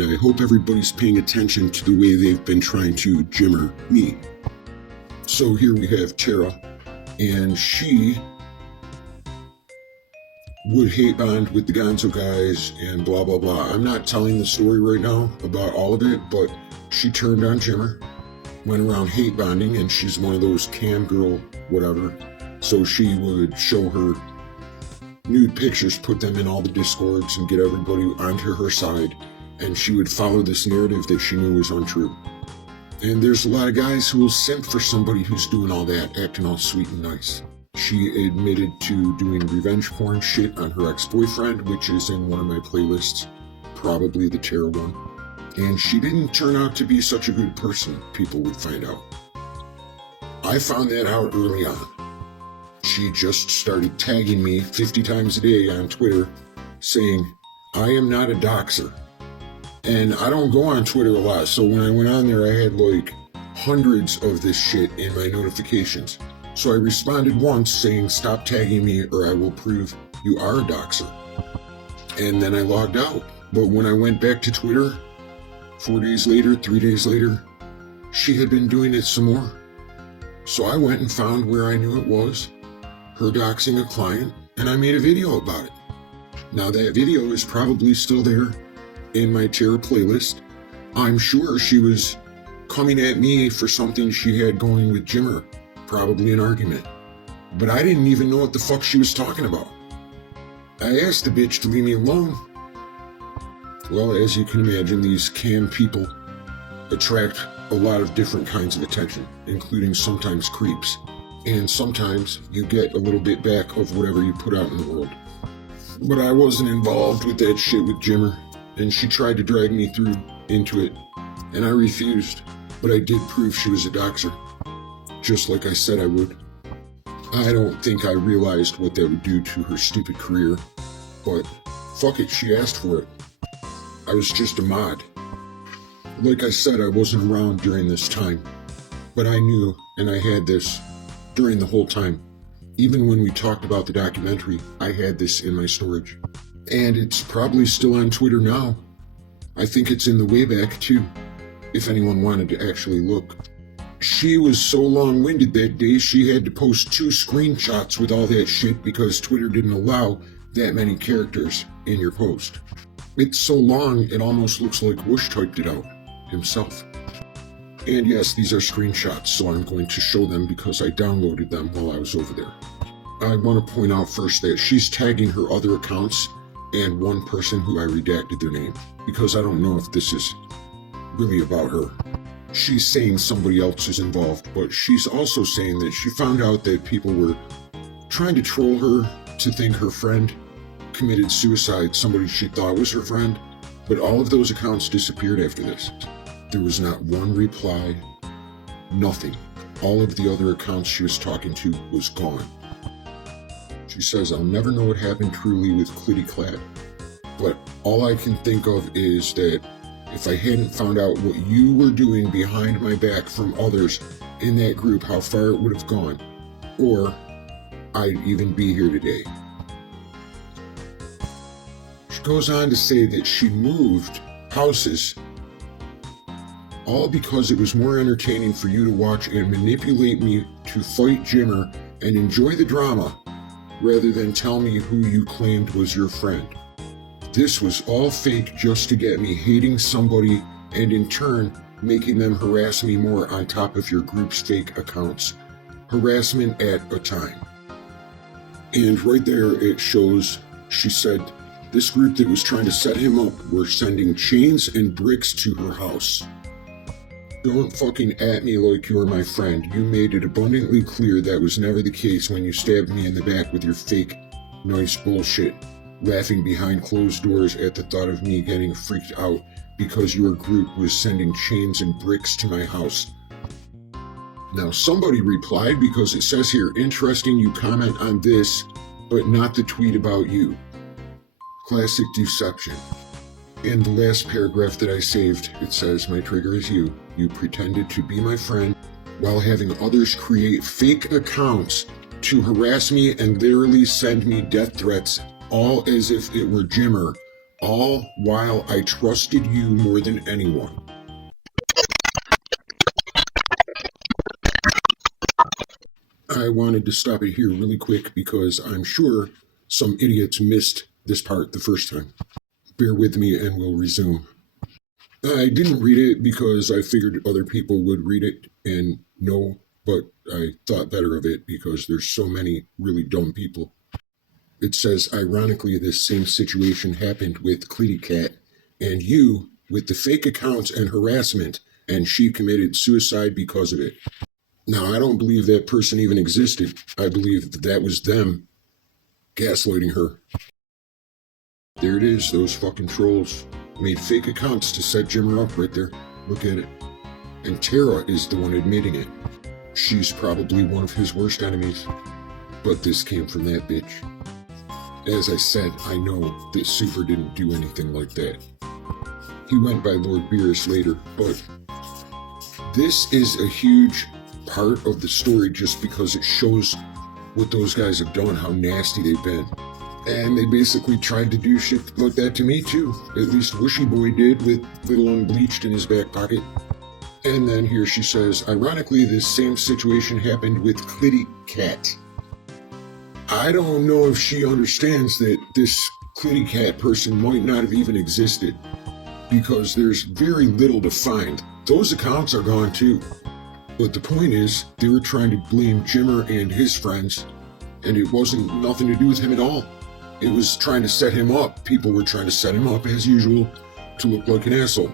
I hope everybody's paying attention to the way they've been trying to jimmer me. So here we have Tara, and she would hate bond with the Gonzo guys and blah blah blah. I'm not telling the story right now about all of it, but she turned on Jimmer, went around hate bonding, and she's one of those cam girl whatever. So she would show her nude pictures, put them in all the discords, and get everybody onto her side. And she would follow this narrative that she knew was untrue. And there's a lot of guys who will simp for somebody who's doing all that, acting all sweet and nice. She admitted to doing revenge porn shit on her ex-boyfriend, which is in one of my playlists, probably the Tara one. And she didn't turn out to be such a good person, people would find out. I found that out early on. She just started tagging me 50 times a day on Twitter, saying, "I am not a doxer." And I don't go on Twitter a lot, so when I went on there, I had like hundreds of this shit in my notifications. So I responded once saying, "Stop tagging me or I will prove you are a doxer." And then I logged out. But when I went back to Twitter, 4 days later, 3 days later, she had been doing it some more. So I went and found where I knew it was, her doxing a client, and I made a video about it. Now that video is probably still there in my Tara playlist. I'm sure she was coming at me for something she had going with Jimmer, probably an argument. But I didn't even know what the fuck she was talking about. I asked the bitch to leave me alone. Well, as you can imagine, these cam people attract a lot of different kinds of attention, including sometimes creeps. And sometimes you get a little bit back of whatever you put out in the world. But I wasn't involved with that shit with Jimmer. And she tried to drag me into it, and I refused. But I did prove she was a doxer, just like I said I would. I don't think I realized what that would do to her stupid career, but fuck it, she asked for it. I was just a mod. Like I said, I wasn't around during this time, but I knew, and I had this during the whole time. Even when we talked about the documentary, I had this in my storage. And it's probably still on Twitter now. I think it's in the Wayback too, if anyone wanted to actually look. She was so long-winded that day she had to post 2 screenshots with all that shit because Twitter didn't allow that many characters in your post. It's so long it almost looks like Whoosh typed it out himself. And yes, these are screenshots, so I'm going to show them because I downloaded them while I was over there. I want to point out first that she's tagging her other accounts and one person who I redacted their name, because I don't know if this is really about her. She's saying somebody else is involved, but she's also saying that she found out that people were trying to troll her to think her friend committed suicide, somebody she thought was her friend, but all of those accounts disappeared after this. There was not one reply, nothing. All of the other accounts she was talking to was gone. She says, "I'll never know what happened truly with Clitty Clad, but all I can think of is that if I hadn't found out what you were doing behind my back from others in that group, how far it would have gone, or I'd even be here today." She goes on to say that she moved houses all because it was more entertaining for you to watch and manipulate me to fight Jimmer and enjoy the drama, rather than tell me who you claimed was your friend. This was all fake just to get me hating somebody and in turn making them harass me more on top of your group's fake accounts. Harassment at a time. And right there it shows, she said, this group that was trying to set him up were sending chains and bricks to her house. Don't fucking at me like you're my friend. You made it abundantly clear that was never the case when you stabbed me in the back with your fake, nice bullshit, laughing behind closed doors at the thought of me getting freaked out because your group was sending chains and bricks to my house. Now somebody replied, because it says here, "Interesting you comment on this, but not the tweet about you." Classic deception. In the last paragraph that I saved, it says, "My trigger is you. You pretended to be my friend while having others create fake accounts to harass me and literally send me death threats, all as if it were Jimmer, All while I trusted you more than anyone. I wanted to stop it here really quick because I'm sure some idiots missed this part the first time. Bear with me and we'll resume. I didn't read it because I figured other people would read it and know, but I thought better of it because there's so many really dumb people. It says, ironically, this same situation happened with Clitty Cat and you with the fake accounts and harassment, and she committed suicide because of it. Now, I don't believe that person even existed. I believe that was them gaslighting her. There it is, those fucking trolls. Made fake accounts to set Jimmer up right there. Look at it. And Tara is the one admitting it. She's probably one of his worst enemies. But this came from that bitch. As I said, I know that Super didn't do anything like that. He went by Lord Beerus later, but this is a huge part of the story just because it shows what those guys have done, how nasty they've been. And they basically tried to do shit like that to me too. At least Wishy Boy did, with Little Unbleached in his back pocket. And then here she says, ironically, this same situation happened with Clitty Cat. I don't know if she understands that this Clitty Cat person might not have even existed, because there's very little to find. Those accounts are gone too. But the point is, they were trying to blame Jimmer and his friends, and it wasn't nothing to do with him at all. It was trying to set him up. People were trying to set him up, as usual, to look like an asshole.